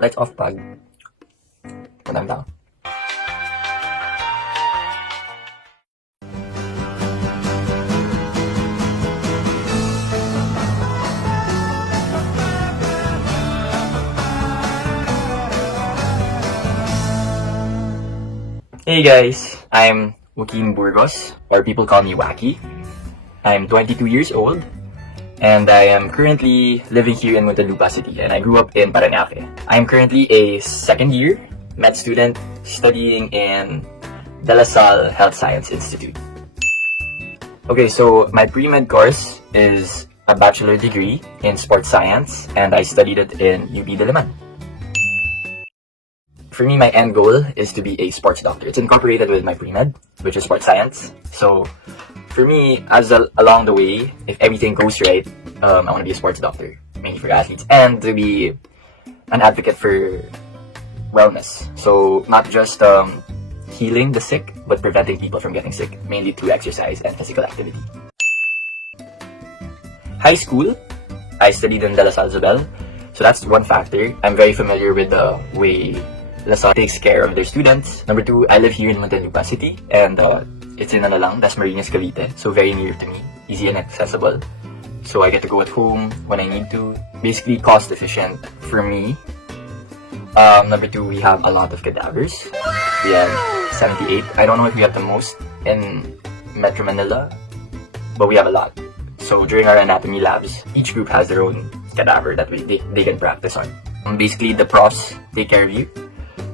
Lights off pag madami tao. Hey guys, I'm Joaquin Burgos, or people call me Wacky. I'm 22 years old, and I am currently living here in Muntinlupa City, and I grew up in Paranaque. I'm currently a second year med student studying in the Salle Health Science Institute. Okay, so my pre-med course is a bachelor degree in sports science, and I studied it in UP Diliman. For me, my end goal is to be a sports doctor. It's incorporated with my pre-med, which is sports science. So for me, along the way, if everything goes right, I want to be a sports doctor, mainly for athletes, and to be an advocate for wellness. So not just healing the sick, but preventing people from getting sick, mainly through exercise and physical activity. High school, I studied in De La Salle Zobel, so that's one factor. I'm very familiar with the way La Salle takes care of their students. Number two, I live here in Muntinlupa City, and it's in Dasmariñas, Cavite, so very near to me, easy and accessible. So I get to go at home when I need to. Basically cost efficient for me. Number two, we have a lot of cadavers. We have 78. I don't know if we have the most in Metro Manila, but we have a lot. So during our anatomy labs, each group has their own cadaver that they can practice on. Basically, the profs take care of you.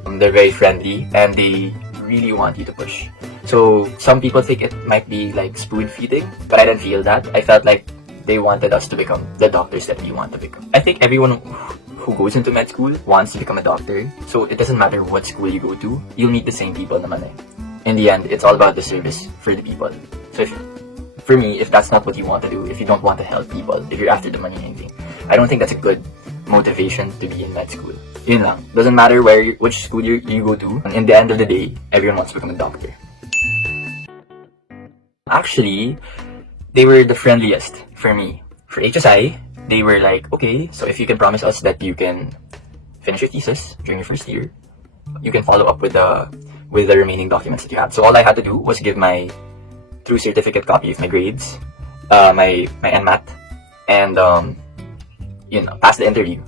They're very friendly, and they really want you to push. So some people think it might be like spoon feeding, but I didn't feel that. I felt like they wanted us to become the doctors that we want to become. I think everyone who goes into med school wants to become a doctor, so it doesn't matter what school you go to, you'll meet the same people naman eh. In the end, it's all about the service for the people. So for me, if that's not what you want to do, if you don't want to help people, if you're after the money and anything, I don't think that's a good motivation to be in med school. Yun lang. Doesn't matter which school you go to. In the end of the day, everyone wants to become a doctor. Actually, they were the friendliest for me. For HSI, they were like, okay, so if you can promise us that you can finish your thesis during your first year, you can follow up with the remaining documents that you have. So all I had to do was give my true certificate copy of my grades, my NMAT, and pass the interview.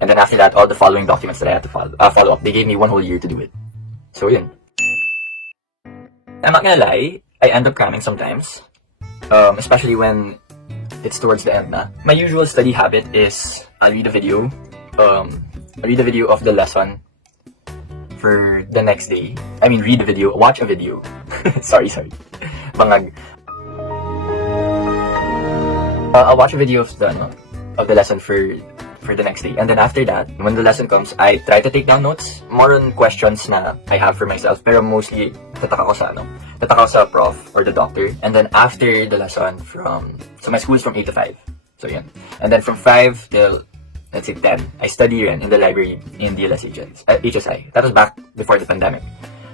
And then after that, all the following documents that I had to follow up. They gave me 1 whole year to do it. So yun. I'm not gonna lie, I end up cramming sometimes. Especially when it's towards the end na. My usual study habit is I'll read a video. I read a video of the lesson for the next day. I mean, read a video, watch a video. sorry. Bangag. I'll watch a video of the lesson for the next day. And then after that, when the lesson comes, I try to take down notes. More on questions na I have for myself. Pero mostly, tataka ko sa prof or the doctor. And then after the lesson so my school is from 8 to 5. So yan. And then from 5 till, let's say 10, I study in the library in DLSMHSI. That was back before the pandemic.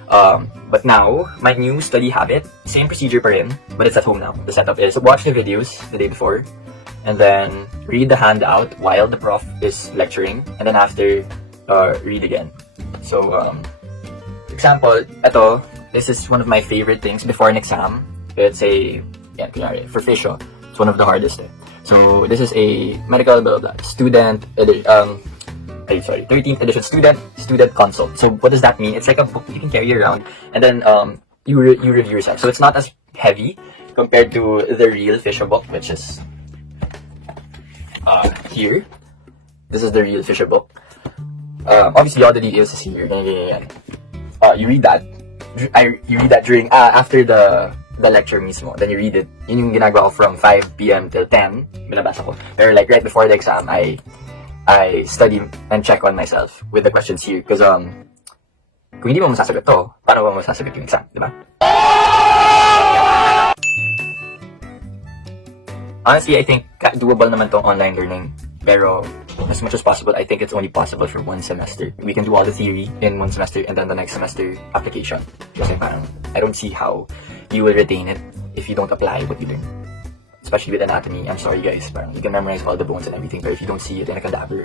But now, my new study habit, same procedure pa rin, but it's at home now. The setup is watch the videos the day before, and then read the handout while the prof is lecturing, and then after, read again. So, example, this is one of my favorite things before an exam. It's for physio, it's one of the hardest. So, this is a medical blah, blah, student, 13th edition student consult. So, what does that mean? It's like a book you can carry around, and then, you review yourself. So, it's not as heavy compared to the real physio book, which is here. This is the real Fisher book. Obviously, all the details is here. You read that. You read that during after the lecture mismo. Then you read it. Yun yung ginagawa ko from 5 p.m. till 10. Binabasa ko. Pero like right before the exam, I study and check on myself with the questions here. Because kung hindi mo masasagot to, paano mo masasagot yung exam, di ba? Honestly, I think doable naman tong online learning. Pero as much as possible, I think it's only possible for 1 semester. We can do all the theory in 1 semester and then the next semester application. Kasi parang, I don't see how you will retain it if you don't apply what you learn. Especially with anatomy. I'm sorry guys, parang you can memorize all the bones and everything, but if you don't see it in a cadaver,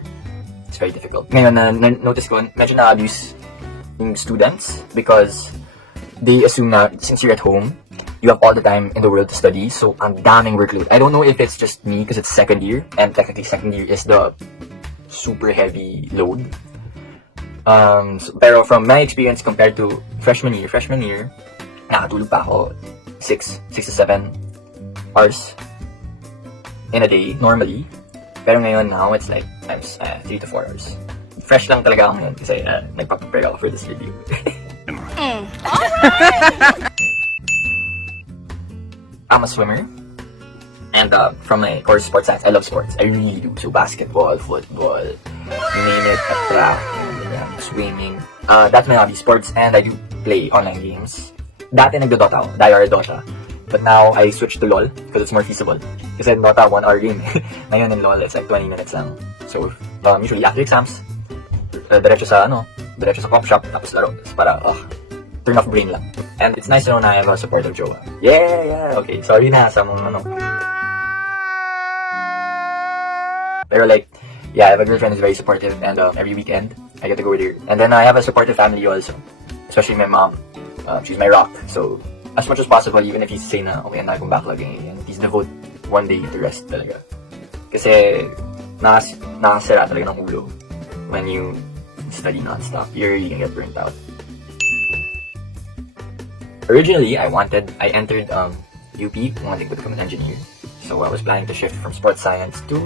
it's very difficult. Ngayon, notice ko, medyo na-abuse yung students because they assume na since you're at home, you have all the time in the world to study, so ang daming workload. I don't know if it's just me because it's second year, and technically second year is the super heavy load. Pero from my experience compared to freshman year, nakatulog pa ako 6 to 7 hours in a day, normally. Pero ngayon, now, it's like times 3 to 4 hours. Fresh lang talaga ako ngayon kasi nagpa-prepare ako for this review. I'm a swimmer. And from my course, sports science, I love sports. I really do. So basketball, football, you name it, track, swimming. That's my hobby, sports, and I do play online games. Dati nagdo-Dota ako, diehard Dota. But now, I switched to LOL because it's more feasible. Kasi in Dota, 1 hour game. Ngayon in LOL, it's like 20 minutes lang. So, usually after exams, diretso sa coffee shop, tapos laro. Para, turn off brain lang. And it's nice to know na I have a supportive jowa. Yeah. Okay, sorry na sa mga Pero like, yeah, I have a girlfriend who's very supportive, and every weekend, I get to go with her. And then I have a supportive family also. Especially my mom. She's my rock. So, as much as possible, even if you say na, okay, ang akong backlog, and please devote one day to rest talaga. Kasi, nakasira talaga ng ulo when you study non-stop. You're really gonna get burnt out. Originally, I entered UP, wanting to become an engineer. So I was planning to shift from sports science to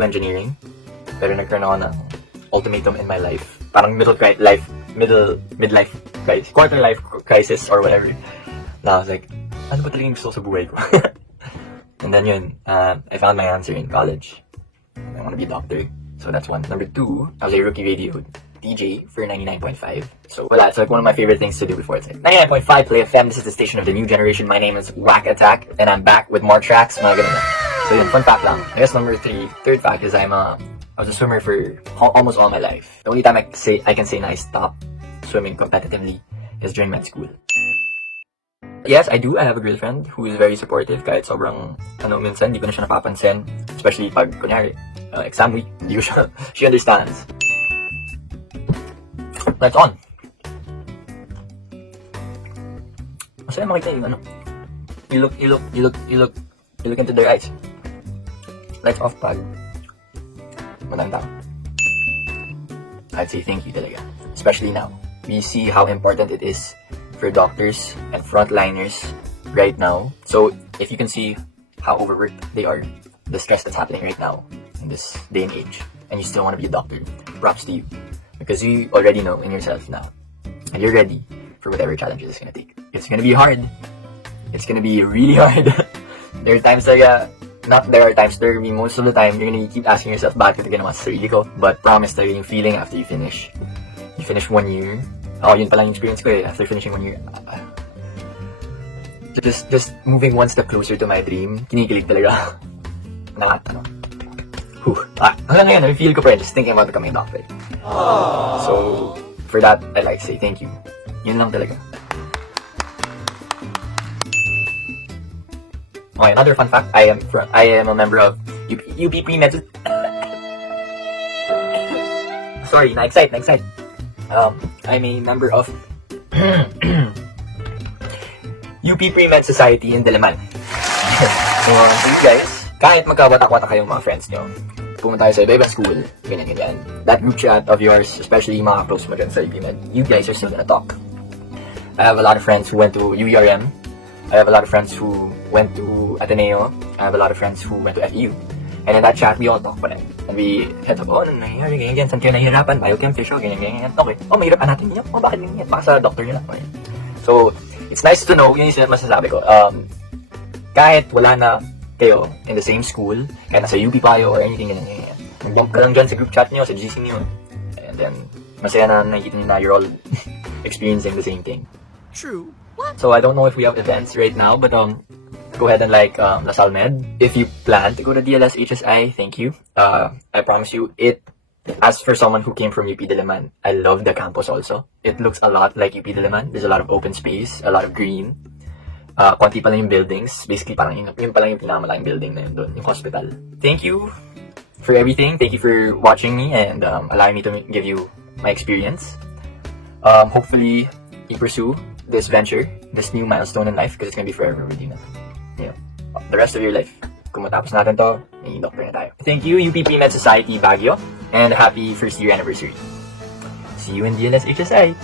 engineering. Pero nagkaroon ako ng ultimatum in my life. Parang midlife crisis, quarter life crisis or whatever. Na I was like, ano ba talagang gusto ko sa buhay ko? And then yun, I found my answer in college. I want to be a doctor. So that's one. Number 2, I was a rookie radio DJ for 99.5. So well, that's like one of my favorite things to do before. It's like 99.5 Play FM. This is the station of the new generation. My name is Whack Attack, and I'm back with more tracks. Mga ganun. So yun, fun fact lang. I guess number 3, third fact is I was a swimmer for almost all my life. The only time I can say na I stopped swimming competitively is during med school. Yes, I do. I have a girlfriend who is very supportive kahit sobrang minsan hindi ko na siya napapansin, especially pag kunyari exam week. Hindi ko siya. She understands. Lights on. Masaya makita yung you look into their eyes. Lights off pag madaming tao. I'd say thank you talaga. Especially now. We see how important it is for doctors and frontliners right now. So if you can see how overworked they are, the stress that's happening right now in this day and age, and you still want to be a doctor, props to you. Because you already know in yourself now, and you're ready for whatever challenges it's gonna take. It's gonna be hard. It's gonna be really hard. There are times most of the time, you're gonna keep asking yourself, bakit ito ginawa sa sarili ko? But promise talaga yung feeling after you finish. You finish 1 year. Yun pala yung experience ko eh. After finishing 1 year, just moving one step closer to my dream, kinikilig talaga. Hanggang ngayon, I feel ko pa rin just thinking about becoming a doctor. So, for that, I'd like to say thank you. Yun lang talaga. Okay, another fun fact, I am a member of UP Pre-Med. Sorry, na-excite. I'm a member of UP Pre-Med Society in Diliman. So, you guys, kahit magkawatak-watak kayong mga friends nyo, pumunta tayo sa iba-ibang school, ganyan. That group chat of yours, especially mga close mo dyan sa UPMed, you guys are still gonna talk. I have a lot of friends who went to UERM. I have a lot of friends who went to Ateneo. I have a lot of friends who went to FEU. And in that chat, we all talk pa rin. And we head up, ano nangyayari, ganyan, saan kayo nahihirapan, biochem, fisho, ganyan. Okay, mahirap natin yan. Bakit ganyan? Baka sa doctor nyo lang. Okay. So, it's nice to know, yun yung masasabi ko. Kahit wala na kayo in the same school, kahit nasa UP kayo or anything ganyan. Mag-bump ka lang dyan sa group chat nyo, sa GC nyo. And then, masaya na nakikita nyo na you're all experiencing the same thing. True. What? So I don't know if we have events right now, but go ahead and like Salle Med. If you plan to go to DLSMHSI, thank you. I promise you, as for someone who came from UP Diliman, I love the campus also. It looks a lot like UP Diliman. There's a lot of open space, a lot of green. Konti pa lang yung buildings. Basically, parang yun pa lang yung pinakamalaking building na yun doon, yung hospital. Thank you for everything. Thank you for watching me and allowing me to give you my experience. Hopefully, you pursue this venture, this new milestone in life, because it's gonna be forever with you. You know, the rest of your life. Kung matapos natin to, may doctor na tayo. Thank you, UPB Med Society Baguio, and happy first year anniversary. See you in DLSHSI.